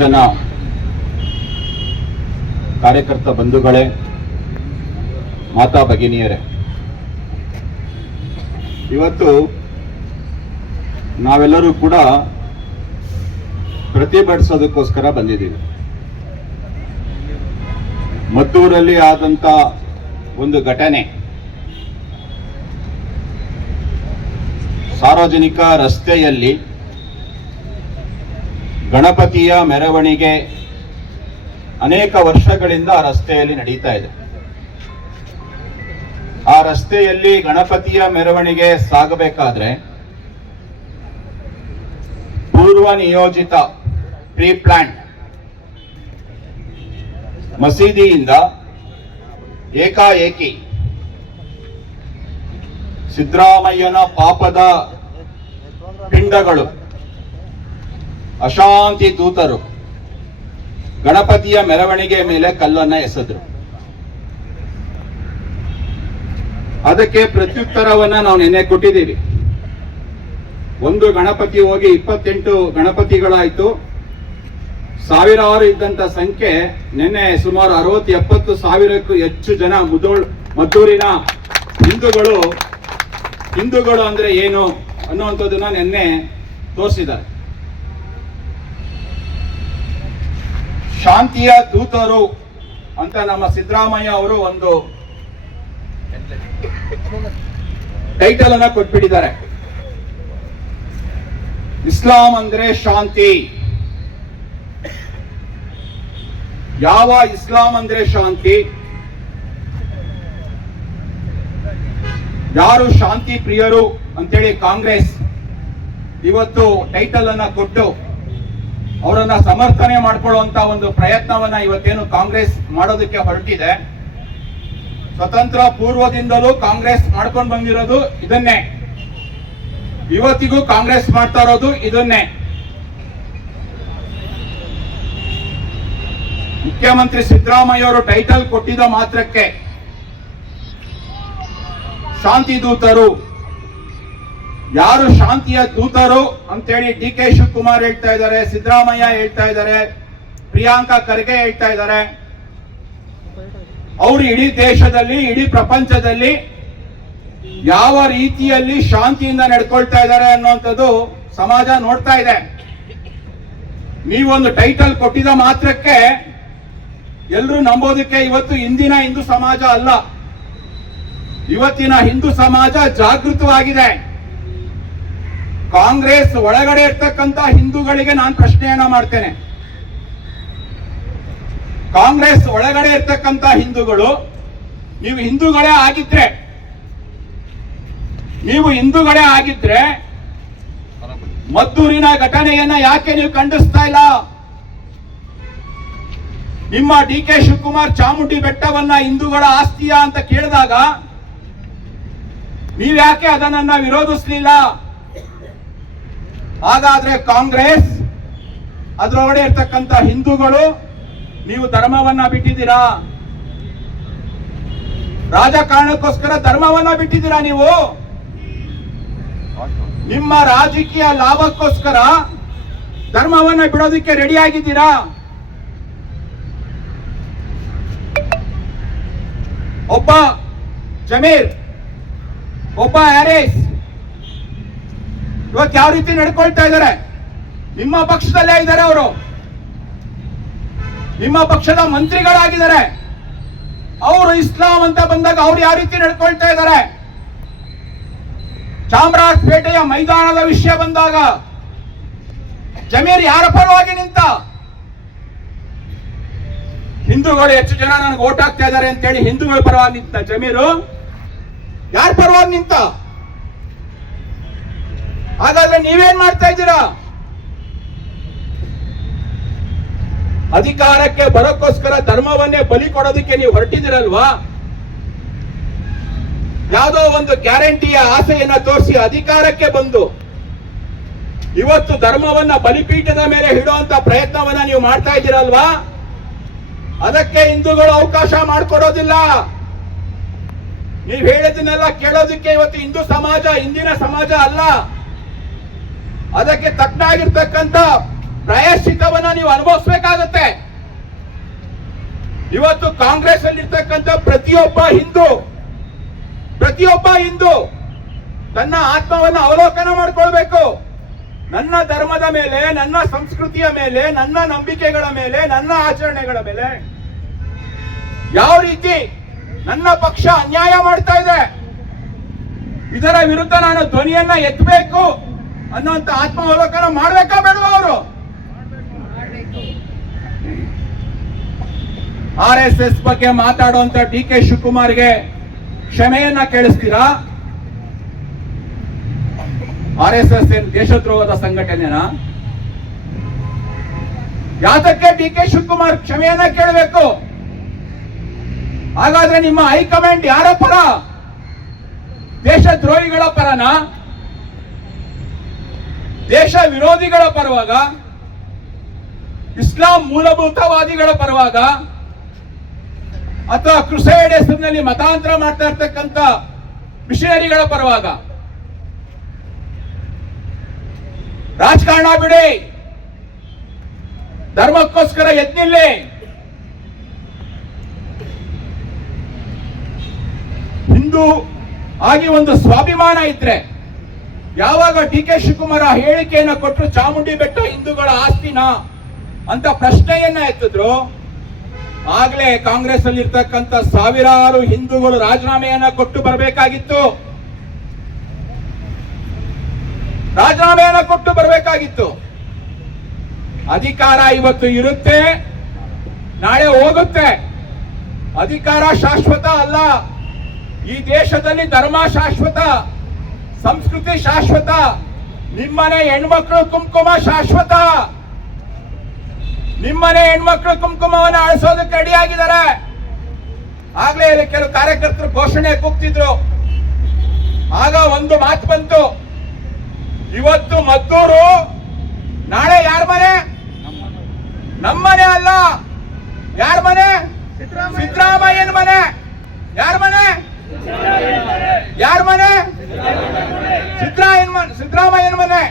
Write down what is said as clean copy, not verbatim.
ಸಜ್ಜನ ಕಾರ್ಯಕರ್ತ ಬಂಧುಗಳೇ, ಮಾತಾ ಭಗಿನಿಯರೇ, ಇವತ್ತು ನಾವೆಲ್ಲರೂ ಕೂಡ ಪ್ರತಿಭಟಿಸೋದಕ್ಕೋಸ್ಕರ ಬಂದಿದ್ದೀವಿ. ಮದ್ದೂರಲ್ಲಿ ಆದಂತ ಒಂದು ಘಟನೆ, ಸಾರ್ವಜನಿಕ ರಸ್ತೆಯಲ್ಲಿ ಗಣಪತಿಯ ಮೆರವಣಿಗೆ ಅನೇಕ ವರ್ಷಗಳಿಂದ ಆ ರಸ್ತೆಯಲ್ಲಿ ನಡೀತಾ ಇದೆ. ಆ ರಸ್ತೆಯಲ್ಲಿ ಗಣಪತಿಯ ಮೆರವಣಿಗೆ ಸಾಗಬೇಕಾದ್ರೆ ಪೂರ್ವ ನಿಯೋಜಿತ ಪ್ರೀ ಪ್ಲಾನ್ ಮಸೀದಿಯಿಂದ ಏಕಾಏಕಿ ಸಿದ್ದರಾಮಯ್ಯನ ಪಾಪದ ಪಿಂಡಗಳು, ಅಶಾಂತಿ ದೂತರು ಗಣಪತಿಯ ಮೆರವಣಿಗೆ ಮೇಲೆ ಕಲ್ಲನ್ನ ಎಸೆದ್ರು. ಅದಕ್ಕೆ ಪ್ರತ್ಯುತ್ತರವನ್ನ ನಾವು ನಿನ್ನೆ ಕೊಟ್ಟಿದ್ದೀವಿ. ಒಂದು ಗಣಪತಿ ಹೋಗಿ 28 ಗಣಪತಿಗಳಾಯ್ತು. ಸಾವಿರಾರು ಇದ್ದಂತ ಸಂಖ್ಯೆ ನಿನ್ನೆ ಸುಮಾರು 60-70 ಸಾವಿರಕ್ಕೂ ಹೆಚ್ಚು ಜನ ಮದ್ದೂರಿನ ಹಿಂದೂಗಳು ಅಂದ್ರೆ ಏನು ಅನ್ನುವಂಥದ್ದನ್ನ ನಿನ್ನೆ ತೋರಿಸಿದ್ದಾರೆ. ಶಾಂತಿಯ ದೂತರು ಅಂತ ನಮ್ಮ ಸಿದ್ದರಾಮಯ್ಯ ಅವರು ಒಂದು ಟೈಟಲ್ ಅನ್ನ ಕೊಟ್ಬಿಟ್ಟಿದ್ದಾರೆ. ಇಸ್ಲಾಂ ಅಂದ್ರೆ ಶಾಂತಿ. ಯಾವ ಇಸ್ಲಾಂ ಅಂದ್ರೆ ಶಾಂತಿ? ಯಾರು ಶಾಂತಿ ಪ್ರಿಯರು ಅಂತೇಳಿ ಕಾಂಗ್ರೆಸ್ ಇವತ್ತು ಟೈಟಲ್ ಅನ್ನ ಕೊಟ್ಟು ಅವರನ್ನ ಸಮರ್ಥನೆ ಮಾಡಿಕೊಳ್ಳುವಂತ ಒಂದು ಪ್ರಯತ್ನವನ್ನ ಇವತ್ತೇನು ಕಾಂಗ್ರೆಸ್ ಮಾಡೋದಕ್ಕೆ ಹೊರಟಿದೆ. ಸ್ವತಂತ್ರ ಪೂರ್ವದಿಂದಲೂ ಕಾಂಗ್ರೆಸ್ ಮಾಡ್ಕೊಂಡು ಬಂದಿರೋದು ಇದನ್ನೇ, ಇವತ್ತಿಗೂ ಕಾಂಗ್ರೆಸ್ ಮಾಡ್ತಾ ಇರೋದು ಇದನ್ನೇ. ಮುಖ್ಯಮಂತ್ರಿ ಸಿದ್ದರಾಮಯ್ಯ ಅವರು ಟೈಟಲ್ ಕೊಟ್ಟಿದ್ದ ಮಾತ್ರಕ್ಕೆ ಶಾಂತಿ ದೂತರು, ಯಾರು ಶಾಂತಿಯ ದೂತರು ಅಂತೇಳಿ ಡಿ ಕೆ ಶಿವಕುಮಾರ್ ಹೇಳ್ತಾ ಇದ್ದಾರೆ, ಸಿದ್ದರಾಮಯ್ಯ ಹೇಳ್ತಾ ಇದ್ದಾರೆ, ಪ್ರಿಯಾಂಕಾ ಖರ್ಗೆ ಹೇಳ್ತಾ ಇದ್ದಾರೆ. ಅವರು ಇಡೀ ದೇಶದಲ್ಲಿ, ಇಡೀ ಪ್ರಪಂಚದಲ್ಲಿ ಯಾವ ರೀತಿಯಲ್ಲಿ ಶಾಂತಿಯಿಂದ ನಡ್ಕೊಳ್ತಾ ಇದ್ದಾರೆ ಅನ್ನುವಂಥದ್ದು ಸಮಾಜ ನೋಡ್ತಾ ಇದೆ. ನೀವೊಂದು ಟೈಟಲ್ ಕೊಟ್ಟಿದ ಮಾತ್ರಕ್ಕೆ ಎಲ್ಲರೂ ನಂಬೋದಕ್ಕೆ ಇವತ್ತು ಇಂದಿನ ಹಿಂದೂ ಸಮಾಜ ಅಲ್ಲ, ಇವತ್ತಿನ ಹಿಂದೂ ಸಮಾಜ ಜಾಗೃತವಾಗಿದೆ. ಕಾಂಗ್ರೆಸ್ ಒಳಗಡೆ ಇರ್ತಕ್ಕಂಥ ಹಿಂದೂಗಳಿಗೆ ನಾನು ಪ್ರಶ್ನೆಯನ್ನ ಮಾಡ್ತೇನೆ. ಕಾಂಗ್ರೆಸ್ ಒಳಗಡೆ ಇರ್ತಕ್ಕಂಥ ಹಿಂದೂಗಳು, ನೀವು ಹಿಂದೂಗಳೇ ಆಗಿದ್ರೆ ಮದ್ದೂರಿನ ಘಟನೆಯನ್ನ ಯಾಕೆ ನೀವು ಖಂಡಿಸ್ತಾ ಇಲ್ಲ? ನಿಮ್ಮ ಡಿ ಕೆ ಶಿವಕುಮಾರ್ ಚಾಮುಂಡಿ ಬೆಟ್ಟವನ್ನ ಹಿಂದೂಗಳ ಆಸ್ತಿಯ ಅಂತ ಕೇಳಿದಾಗ ನೀವ್ಯಾಕೆ ಅದನ್ನ ವಿರೋಧಿಸಲಿಲ್ಲ? ಹಾಗಾದ್ರೆ ಕಾಂಗ್ರೆಸ್, ಅದರೊಳಗಡೆ ಇರ್ತಕ್ಕಂಥ ಹಿಂದೂಗಳು, ನೀವು ಧರ್ಮವನ್ನ ಬಿಟ್ಟಿದ್ದೀರಾ, ರಾಜಕಾರಣಕ್ಕೋಸ್ಕರ ಧರ್ಮವನ್ನ ಬಿಟ್ಟಿದ್ದೀರಾ. ನೀವು ನಿಮ್ಮ ರಾಜಕೀಯ ಲಾಭಕ್ಕೋಸ್ಕರ ಧರ್ಮವನ್ನ ಬಿಡೋದಕ್ಕೆ ರೆಡಿ ಆಗಿದ್ದೀರಾ. ಒಬ್ಬ ಜಮೀರ್, ಒಬ್ಬ ಹ್ಯಾರಿಸ್ ಇವತ್ತು ಯಾವ ರೀತಿ ನಡ್ಕೊಳ್ತಾ ಇದ್ದಾರೆ? ನಿಮ್ಮ ಪಕ್ಷದಲ್ಲೇ ಇದ್ದಾರೆ, ಅವರು ನಿಮ್ಮ ಪಕ್ಷದ ಮಂತ್ರಿಗಳಾಗಿದ್ದಾರೆ. ಅವರು ಇಸ್ಲಾಂ ಅಂತ ಬಂದಾಗ ಅವ್ರು ಯಾವ ರೀತಿ ನಡ್ಕೊಳ್ತಾ ಇದ್ದಾರೆ? ಚಾಮರಾಜಪೇಟೆಯ ಮೈದಾನದ ವಿಷಯ ಬಂದಾಗ ಜಮೀರ್ ಯಾರ ಪರವಾಗಿ ನಿಂತ? ಹಿಂದೂಗಳು ಹೆಚ್ಚು ಜನ ನನಗೆ ಓಟ್ ಹಾಕ್ತಾ ಇದ್ದಾರೆ ಅಂತೇಳಿ ಹಿಂದೂಗಳ ಪರವಾಗಿ ನಿಂತ ಜಮೀರು ಯಾರ ಪರವಾಗಿ ನಿಂತ? ಹಾಗಾದ್ರೆ ನೀವೇನ್ ಮಾಡ್ತಾ ಇದ್ದೀರಾ? ಅಧಿಕಾರಕ್ಕೆ ಬರೋಕ್ಕೋಸ್ಕರ ಧರ್ಮವನ್ನೇ ಬಲಿ ಕೊಡೋದಕ್ಕೆ ನೀವು ಹೊರಟಿದ್ದೀರಲ್ವಾ? ಯಾವುದೋ ಒಂದು ಗ್ಯಾರಂಟಿಯ ಆಸೆಯನ್ನ ತೋರಿಸಿ ಅಧಿಕಾರಕ್ಕೆ ಬಂದು ಇವತ್ತು ಧರ್ಮವನ್ನ ಬಲಿಪೀಠದ ಮೇಲೆ ಇಡುವಂತ ಪ್ರಯತ್ನವನ್ನ ನೀವು ಮಾಡ್ತಾ ಇದ್ದೀರಲ್ವಾ? ಅದಕ್ಕೆ ಹಿಂದೂಗಳು ಅವಕಾಶ ಮಾಡಿಕೊಡೋದಿಲ್ಲ. ನೀವು ಹೇಳಿದ್ದನ್ನೆಲ್ಲ ಕೇಳೋದಕ್ಕೆ ಇವತ್ತು ಹಿಂದೂ ಸಮಾಜ ಇಂದಿನ ಸಮಾಜ ಅಲ್ಲ. ಅದಕ್ಕೆ ತಕ್ಕನಾಗಿರ್ತಕ್ಕಂಥ ಪ್ರಾಯಶ್ಚಿತ್ತವನ್ನ ನೀವು ಅನುಭವಿಸಬೇಕಾಗತ್ತೆ. ಇವತ್ತು ಕಾಂಗ್ರೆಸ್ ಅಲ್ಲಿ ಇರ್ತಕ್ಕಂಥ ಪ್ರತಿಯೊಬ್ಬ ಹಿಂದೂ ತನ್ನ ಆತ್ಮವನ್ನ ಅವಲೋಕನ ಮಾಡ್ಕೊಳ್ಬೇಕು. ನನ್ನ ಧರ್ಮದ ಮೇಲೆ, ನನ್ನ ಸಂಸ್ಕೃತಿಯ ಮೇಲೆ, ನನ್ನ ನಂಬಿಕೆಗಳ ಮೇಲೆ, ನನ್ನ ಆಚರಣೆಗಳ ಮೇಲೆ ಯಾವ ರೀತಿ ನನ್ನ ಪಕ್ಷ ಅನ್ಯಾಯ ಮಾಡ್ತಾ ಇದೆ, ಇದರ ವಿರುದ್ಧ ನಾನು ಧ್ವನಿಯನ್ನ ಎತ್ತಬೇಕು ಅನ್ನುವಂತ ಆತ್ಮಾವಲೋಕನ ಮಾಡ್ಬೇಕಾ ಬೇಡವಾ ಅವರು? RSS ಬಗ್ಗೆ ಮಾತಾಡುವಂತ DK ಶಿವಕುಮಾರ್ಗೆ ಕ್ಷಮೆಯನ್ನ ಕೇಳಿಸ್ತೀರಾ? RSS ಏನ್ ದೇಶದ್ರೋಹದ ಸಂಘಟನೆನಾ? ಯಾತಕ್ಕೆ DK ಶಿವಕುಮಾರ್ ಕ್ಷಮೆಯನ್ನ ಕೇಳಬೇಕು? ಹಾಗಾದ್ರೆ ನಿಮ್ಮ ಹೈಕಮಾಂಡ್ ಯಾರ ಪರ? ದೇಶದ್ರೋಹಿಗಳ ಪರನ? ದೇಶ ವಿರೋಧಿಗಳ ಪರವಾಗ? ಇಸ್ಲಾಂ ಮೂಲಭೂತವಾದಿಗಳ ಪರವಾಗ? ಅಥವಾ ಕ್ರುಸೈಡ್ ಹೆಸರಿನಲ್ಲಿ ಮತಾಂತರ ಮಾಡ್ತಾ ಇರ್ತಕ್ಕಂಥ ಮಿಷನರಿಗಳ ಪರವಾಗ? ರಾಜಕಾರಣ ಬಿಡಿ, ಧರ್ಮಕ್ಕೋಸ್ಕರ ಎದ್ನಿಲ್ಲಿ. ಹಿಂದೂ ಆಗಿ ಒಂದು ಸ್ವಾಭಿಮಾನ ಇದ್ರೆ ಯಾವಾಗ DK ಶಿವಕುಮಾರ್ ಹೇಳಿಕೆಯನ್ನ ಕೊಟ್ಟರು ಚಾಮುಂಡಿ ಬೆಟ್ಟ ಹಿಂದೂಗಳ ಆಸ್ತಿನ ಅಂತ ಪ್ರಶ್ನೆಯನ್ನ ಎತ್ತಿದ್ರು, ಆಗ್ಲೇ ಕಾಂಗ್ರೆಸ್ ಅಲ್ಲಿ ಇರ್ತಕ್ಕಂಥ ಸಾವಿರಾರು ಹಿಂದೂಗಳು ರಾಜೀನಾಮೆಯನ್ನ ಕೊಟ್ಟು ಬರಬೇಕಾಗಿತ್ತು. ಅಧಿಕಾರ ಇವತ್ತು ಇರುತ್ತೆ, ನಾಳೆ ಹೋಗುತ್ತೆ. ಅಧಿಕಾರ ಶಾಶ್ವತ ಅಲ್ಲ. ಈ ದೇಶದಲ್ಲಿ ಧರ್ಮ ಶಾಶ್ವತ, ಸಂಸ್ಕೃತಿ ಶಾಶ್ವತ, ನಿಮ್ಮನೆ ಹೆಣ್ಮಕ್ಳು ಕುಂಕುಮ ಶಾಶ್ವತ. ನಿಮ್ಮನೆ ಹೆಣ್ಮಕ್ಳು ಕುಂಕುಮವನ್ನು ಅಳಿಸೋದಕ್ಕೆ ರೆಡಿಯಾಗಿದ್ದಾರೆ. ಆಗ್ಲೇ ಕೆಲವು ಕಾರ್ಯಕರ್ತರು ಘೋಷಣೆ ಕೂಗ್ತಿದ್ರು. ಆಗ ಒಂದು ಮಾತು ಬಂತು, ಇವತ್ತು ಮದ್ದೂರು, ನಾಳೆ ಯಾರ ಮನೆ? ನಮ್ಮನೆ ಅಲ್ಲ. ಯಾರ ಮನೆ? ಸಿದ್ದರಾಮಯ್ಯನ ಮನೆ. ಯಾರ ಮನೆ? ಸಿದ್ದರಾಮಯ್ಯನ ಮನೆ.